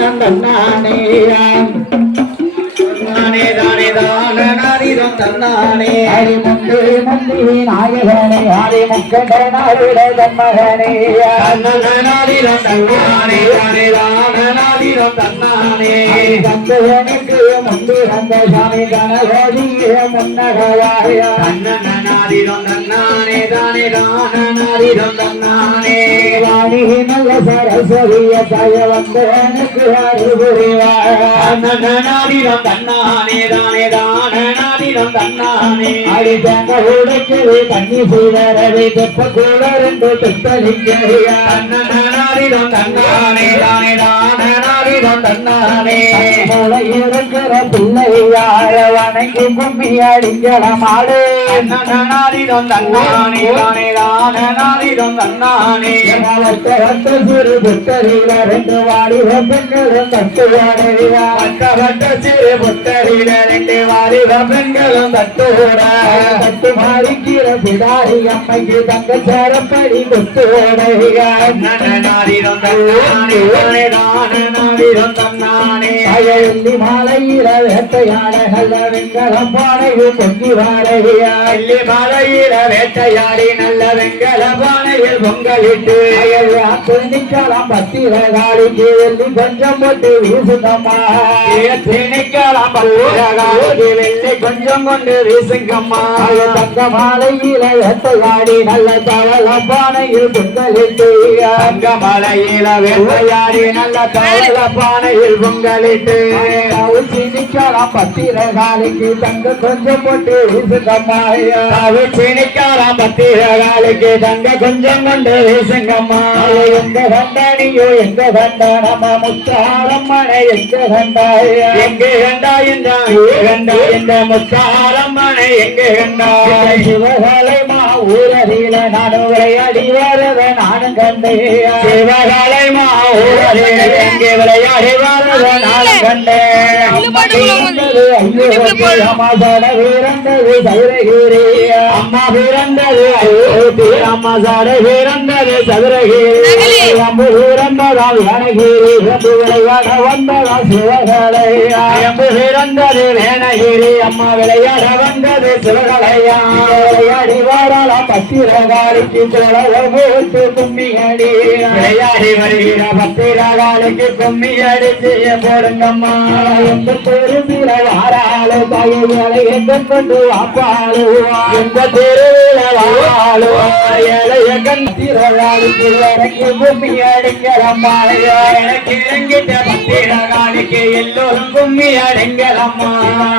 நந்தன்னானே தானே தானே தானநாதிரம் தன்னானே ஹரி முந்து மந்தி நாயகனே ஹரி முக்கட நாடுட தன்மகனே நந்தனாதிரம் தன்னானே தானே தானநாதிரம் தன்னானே தந்தவனுக்கு முந்து அந்த சாமி கனகோதிய முன்னகவாய நந்தனாதிரம் தன்னானே தானே தானநாதிரம் தன்னானே வாணி நல்ல சரஸ்வதிய தாய வந்தவனுக்கு அருள்புரிவாய நந்தனாதிரம் தன்னானே தானே தானநாதிரம் தன்னானே அடி தங்க உடைக்கவே தண்ணி செய்தரவை தெப்ப கூட ரெண்டு தெப்பலிக்கையா நந்தனாதிரம் தன்னானே தானே தானநாதிரம் தன்னானே மலை இருக்கிற பிள்ளையார வணங்கி கும்மி அடிஞ்சலமாடு நந்தனாதிரம் தன்னானே தானே தானநாதிரம் தன்னானே வட்ட சிறு புத்தரில ரெண்டு வாலிப பெண்களும் தட்டுவாடையா வட்ட சிறு புத்தரில ரெண்டு வாலிப பெண்களும் தட்டுவோட தட்டு மாறிக்கிற பிடாரி அம்மைக்கு தங்க சேரப்படி கொத்துவோடையா நந்தனாதிரம் தன்னானே தானே தானநாதிரம் தன்னானே வெள்ளி மாலையில வேட்டையாட நல்ல வெங்கலம் பானையில் பொங்கி வாழையா வெள்ளி மாலையில வேட்டையாடி நல்ல வெங்கல பானையில் பொங்கலிட்டு நிக்கலாம் பத்திரகாலிக்கு வெள்ளி கொஞ்சம் போட்டு வீசுங்கம்மா நிக்கலாம் பத்திரகாலிக்கு வெள்ளி கொஞ்சம் கொண்டு வீசுங்கம்மா தங்க மாலையில வேட்டையாடி நல்ல தவள பானையில் பொங்கலிட்டு தங்க மாலையில வேட்டையாடி நல்ல தவள பானையில் பொங்கலிட்டு நிக்கலாம் பத்திரகாலிக்கு தங்க கொஞ்சம் போட்டு வீசுங்கம்மா நிக்கலாம் பத்திரகாலிக்கு தங்க கொஞ்சம் கொண்டு வீசுங்கம்மா எங்க கண்டானியோ எங்க கண்டானம்மா முத்தாரம்மனை எங்க கண்டாய எங்க கண்டாய் எந்த முத்தாரம்மனை எங்க கண்டாய் சிவகாலை மா ஊரதில நானும் விளையாடி வரத நானும் கண்டேன் சிவகாலை மா ஊரதில எங்கே விளையாடி வரத நானும் கண்டேன் அம்மா சாட வீரந்தது சதுரகிரி அம்மா வீரந்தது அம்மா சாட வீரந்தது சதுரகிரி அம்பு வீரந்ததால் வேணகிரி அம்பு விளையாட வந்ததால் சிவகலை அம்பு வீரந்தது வேணகிரி அம்மா விளையாட வந்தது சிவகலையா விளையாடி வாராளா பத்திரகாலிக்கு போட்டு கும்மி அடி விளையாடி வருகிற பத்திரகாலிக்கு கும்மி அடி செய்ய போடுங்கம்மா எந்த தெருவில வாராளு தாயை எங்க கொண்டு வாப்பாளு எந்த தெருவில வாராளு ஏழைய கத்திரகாலிக்கு இறங்கி கும்மி அடிங்களம்மா எனக்கு இறங்கிட்ட பத்திரகாலிக்கு எல்லோரும் கும்மி அடிங்களம்மா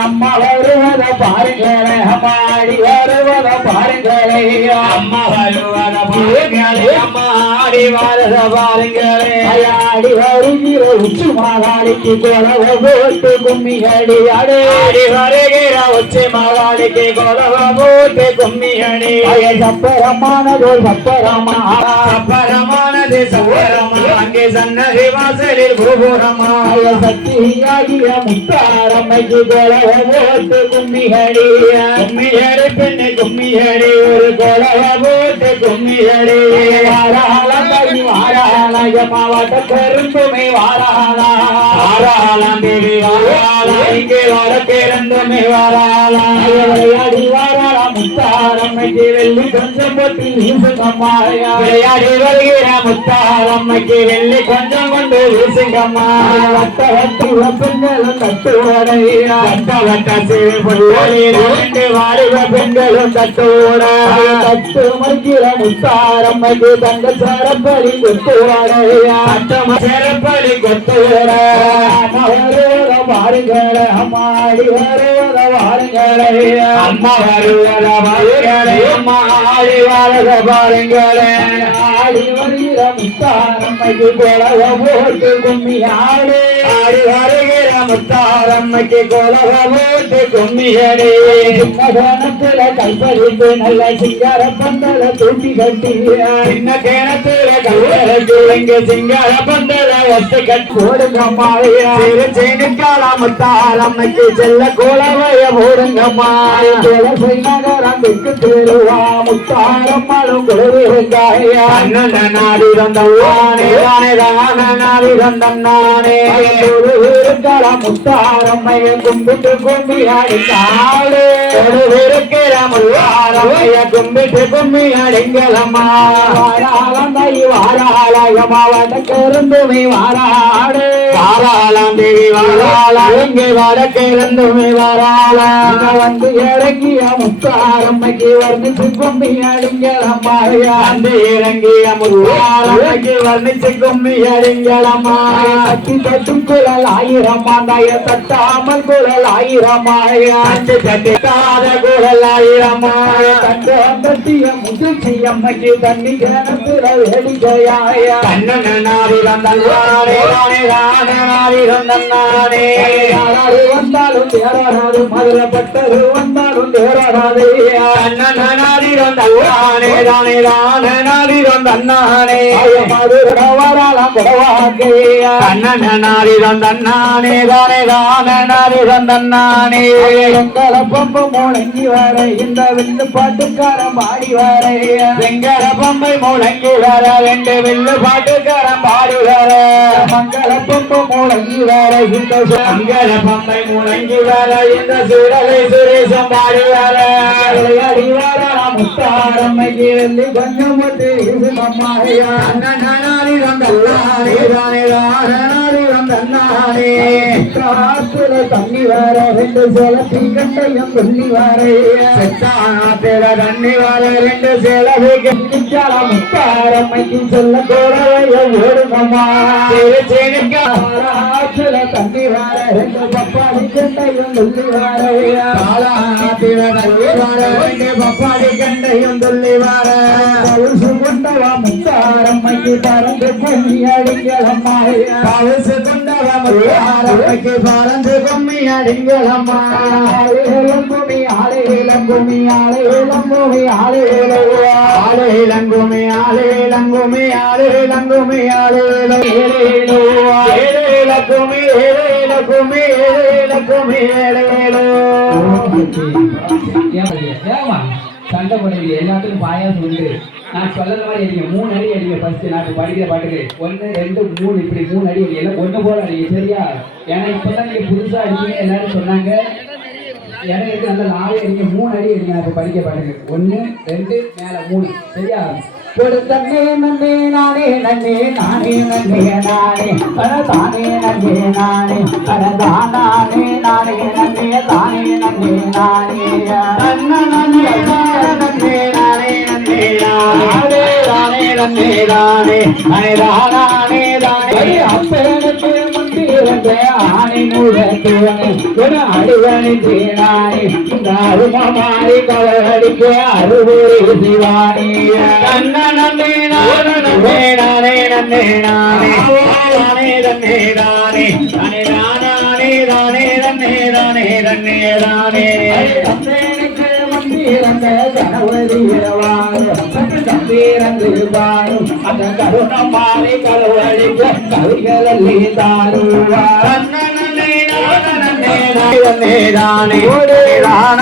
அம்மா வருவத பாருங்களே அம்மா ஆடி வருவத பாருங்களே அம்மா வருவத பாருங்களே அம்மா ஆடி வரத பாருங்களே ஆடி வருகிற உச்சி மாகாளிக்கு கொலவ போட்டு கும்மி அடி ஆடி வருகிற உச்சி மாகாளிக்கு கொலவ போட்டு கும்மி அடி சப்பரமானதோ சப்பரமா சப்பரமானது சப்பரமா அங்கே சன்னதி வாசலில் கோபுரமா சக்தியாகிய முத்தாரம்மைக்கு கொலவ போட்டு கும்மி அடி பெண்ணு கும்மி அடி ஒரு கொலவ போட்டு கும்மி அடி மாவட்ட பெருந்துமை வாராளா வாராளாம் தேவி வாராளா இங்கே வர பேருந்துமை வாராளா விளையாடி வாராளா முத்தாரம்மைக்கு வெள்ளி கொஞ்சம் போட்டு வீசுங்கம்மா விளையாடி வருகிற முத்தாரம்மைக்கு வெள்ளி கொஞ்சம் கொண்டு வீசுங்கம்மா வட்ட வட்டுள்ள பெண்களும் தட்டுவோடையா வட்ட வட்ட சிறு பொருளில் வாலிப பெண்களும் தட்டுவோட தட்டு மறுக்கிற முத்தாரம்மைக்கு தங்க சரப்படி கொத்துவோடையா சரப்படி கொத்துவோட பாருங்களே அம்மா ஆடி வருவத பாருங்களே அம்மா வருவத பாருங்களே அம்மா ஆடி வரத பாருங்களே ஆடி வருகிற முத்தாரம்மைக்கு கொலவ போட்டு கும்மி ஆடி ஆடி வருகிற முத்தாரம்மைக்கு கோலக போட்டு கும்மியடி சின்ன கல்பறித்து நல்ல சிங்கார பந்தல தூக்கி கட்டி சின்ன கேணத்துல கல்வரைக்கு இங்க சிங்கார பந்தல ஒத்து கட்டி போடுங்கம்மாவையா சேனுக்கால முத்தாரம்மைக்கு செல்ல கோலவைய போடுங்கம்மா நகரம் விட்டு தேருவா முத்தாரம்மாளும் குழுவிருந்தாயா அண்ணன் நாடி வந்தானே நாடி வந்தானே முத்தாரம்மைய கும்பிட்டு கும்பியாடி நாடு இருக்கிற முத்தாரம்மைய கும்பிட்டு கும்பியாடிங்களம்மா வாராளந்தை வாராளயமாவட்ட கருந்துமை வாராடு வாராளம் தேவி வாராள இங்கே வடக்கு இருந்துமை வாராள வந்து இறங்கிய முத்தாரம்மைக்கு வர்ணிச்சு கும்பியாடிங்களம்மா வந்து இறங்கிய முத்தாரம்மைக்கு வர்ணிச்சு கும்பியாடிங்களம்மா கட்டி தட்டும் குழல் ஆயிரம் மாந்தாய தட்டாமல் குழல் ஆயிரமாய தட்டாத குழல் ஆயிரமாய தட்டிய முதிர்ச்சி அம்மைக்கு தண்ணி கிணத்துல வேடிக்கையாய கண்ணனாரி வந்தானே வந்தானே வந்தாலும் தேராது மதுரப்பட்டது வந்தாலும் தேராது கண்ணனாரி வந்தானே தானே நாடி வந்தானே மதுர வராலாம் குடவாக்கைய கண்ணனாரி வந்தானே தானே நாடி வந்தானே எங்கள பம்பு முழங்கி வர இந்த வில்லு பாட்டுக்காரன் பாடி வர வெங்கல பம்பை முழங்கி வர ரெண்டு வில்லு பாட்டுக்காரன் பாடி வர மங்கள பம்பு முழங்கி வர இந்த மங்கள பம்பை முழங்கி வர இந்த சுடலை சுரேசம் பாடி வர விளையாடி வர முத்தாரம்மைக்கு வெள்ளி கொஞ்சம் போட்டு அம்மாயா நாடி வந்தானே தானே நாடி வந்தானே காத்துல தண்ணி வர ரெண்டு சேலத்தி கண்டையும் சொல்லி வரையாத்துல தண்ணி வர ரெண்டு சேலவை கண்டிச்சால முத்தாரம்மைக்கு சொல்ல கோரவைய ஓடுமம்மா காலாத்துல தண்ணி வர ரெண்டு பப்பாடி கண்டையும் சொல்லி வரையா காலாத்துல தண்ணி வர ரெண்டு பப்பாடி கண்டையும் சொல்லி வர கொண்டவா முத்தாரம்மைக்கு பறந்து பூமி அடிங்களம்மாயா பவுசு கொண்டவா முத்தாரம்மைக்கு பறந்து பூமி அடிங்களம்மா ஆளுகுமி ஆளுகுமி ஆளுகுமி ஆளுகுமி ஆளுகுமி ஆளுகுமி சண்டை போடுறது எல்லாத்துக்கும் பாயாசம் உண்டு. நான் சொல்ற மாதிரி அடிங்க, 3 அடி அடிங்க. ஃபர்ஸ்ட் நான் படிக்கிற பாட்டுக்கு 1 2 3 இப்படி 3 அடி அடி, எல்லாம் ஒன்று போல அடிங்க, சரியா? ஏன்னா இப்பதான் நீங்க புதுசா அடிக்கீங்க எல்லாரும் சொன்னாங்க. இடம் இருக்கு, அந்த 4 அடிங்க, 3 அடி அடிங்க. நான் படிக்க பாட்டுக்கு 1 2 மேல 3, சரியா? கொடுத்தே நன்னே நானே நன்னே நானே நன்னே நானே தானே நன்னே நானே தானே நானே நன்னே தானே நன்னே நானே நன்னே நானே நன்னே நானே தானே நன்னே தானே தானே தானே அப்பேனுக்கு முந்திருந்த ஆணை முழத்துவனே ஒரு அடிவனை தீனானே இந்த அருமமாரி கவலடிக்க அருவூரி சிவானே நன்னே நானே நன்னே நானே நன்னே நானே தானே நன்னே நானே தானே நானே தானே நன்னே நானே நன்னே நானே அப்பேனுக்கு முந்திருந்த கணவரி இரவாறு தம்பீரந்து பாரும் அந்த கருணமாரி கவலடிக்க கவிகளி தாருவார் நன்னே நானே நன்னே தானே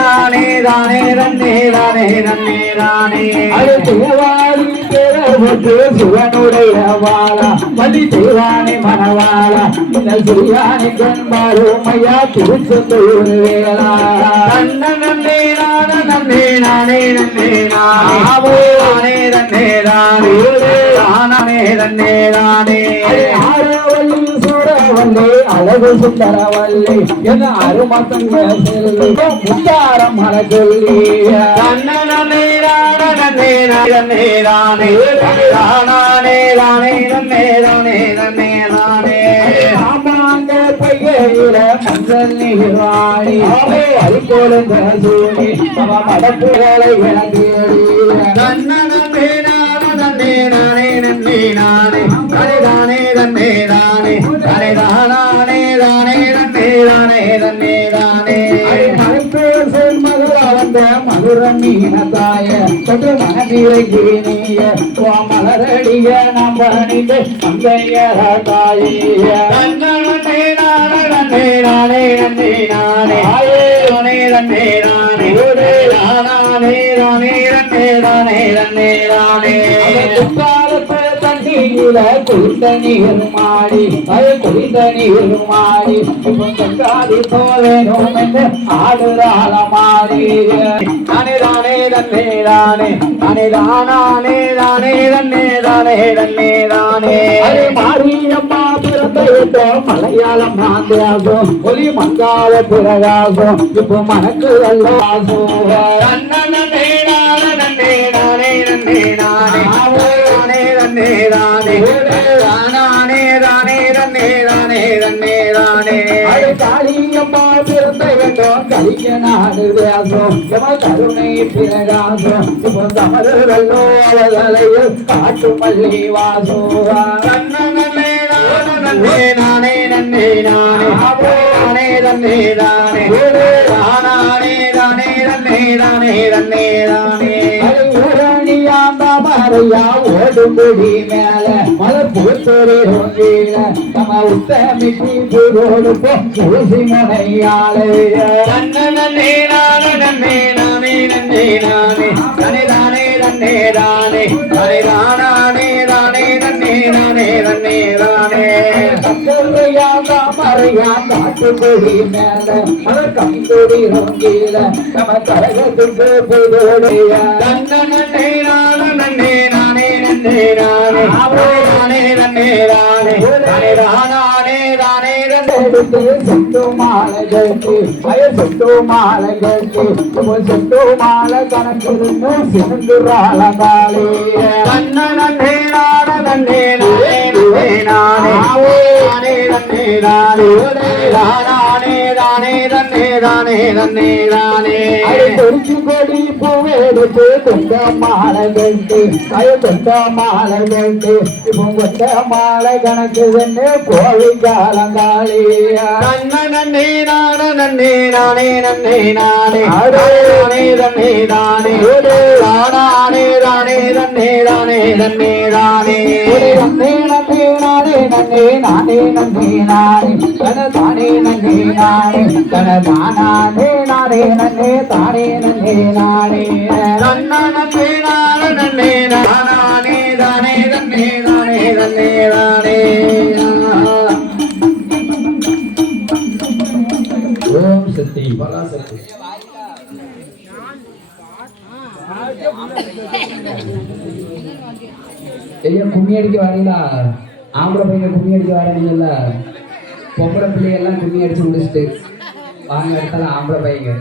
தானே தானே நன்னே தானே நன்னே தானே அடுத்துவாரி பெறவுக்கு சுவனுடைய வாழா மதி சிவானி மணவாளா இந்த சிறியானி கண்பாருமையா திருச்செந்தூர் வேளா நன்னே நன்னே நானே நன்னே நானே நானே நன்னே தானே தானே நன்னே தானே ஆரவல்லி சூரவல்லி அழகு சுந்தரவல்லி என அருமத்தங்க செல்வி முத்தாரம் மன சொல்லி நன்னே நன்னே தானே தானே தானே நன்னே தானே நன்னே தானே ஆமாங்க பையில மஞ்சள் நீராடி அவை அல்கோலுங்க சூடி அவ மடப்புகளை விளங்கேடி நன்னே நானே நானே நன்னே நானே தானே தானே தானே தானே தானே தானே நன்னே மீன தாய கொண்டு மனதிறங்கி நீய மலரடிய நம்பணிந்து அங்கையர தாய நன்னே நானே நன்னே நானே நன்னே நானே ஆயே நானே நன்னே நானே நானே நானே நன்னே நானே நன்னே நானே தண்ணீர குளித்த நீர் மாடி அது குளித்த நீர் மாடி காதி போலேனும் என்று ஆடுறாள மாறி நானே தானே தன்னே தானே நானே தானே தானே தன்னே தானே தன்னே தானே அது மாரியம்மா பிறந்த மலையாளம் நாந்தியாகும் ஒலி மங்காள பிறகாகும் இப்போ மனக்கு அல்லாகும் நன்னே நானே நன்னே நானே நன்னே நானே தானே தானே தானே தானே தன்னே தானே தன்னே தானே காளியம்மா பிறந்த வேண்டும் கலிக்க நாடு வியாசம் எம கருணை பிறகாசம் இப்போ தமரல்லோ அவளையில் காட்டு மல்லி வாசோ நன்னே நானே நானே நன்னே நானே தானே தன்னே தானே தானே தானே தன்னே தானே தன்னே தானே மறையா ஓடும்படி மேல மலர் பூத்தொரு கீழ தம உத்தமிக்கு புரோடு பூசி முனையாளே நன்னே நானே நன்னே நானே நன்னே நானே தானே தானே நன்னே தானே தானே தானே தானே நன்னே நானே நன்னே தானே சக்கரையா மறையா காட்டும்படி மேல மலர் கம்பொடி கீழ தம கரகத்துக்கு புரோடைய நன்னே நன்னே நானே நன்னே நானே தானே நன்னே தானே தானே தானே தானே எடுத்து செட்டு மாலை கட்டி அய செட்டு மாலை கட்டி செட்டு மாலை கணக்கு சிந்துராள காளி நன்னே நன்னே நானே நானே தானே நன்னே தானே தானே தானே தன்னே தானே தன்னே தானே தெரிச்சு கொடி பூவெடுத்து கொண்ட மாலை கட்டி அய கொண்ட மாலை கட்டி இப்போ கொண்ட மாலை கணக்கு சென்று கோழி காலங்காளி நன்னே நானே நன்னே நானே நன்னே நானே தானே தன்னே தானே தானே தானே தன்னே தானே தன்னே தானே நன்னே நன்னே நானே நன்னே நானே நன்னே நானே தானே நன்னே நானே தானே நானே நன்னே தானே நன்னே நானே நன்னே நானே நன்னே நானே தானே நன்னே தானே நன்னே தானே ஓம் சக்தி பராசக்தி ஐயா கும்மி அடிக்க வரீங்களா? ஆம்பளை பையன் கும்மி அடிக்க வரீங்கல்ல, பொம்பளை பிள்ளையெல்லாம் கும்மி அடிச்சு முடிச்சுட்டு வாங்க இடத்துல ஆம்பளை பையங்க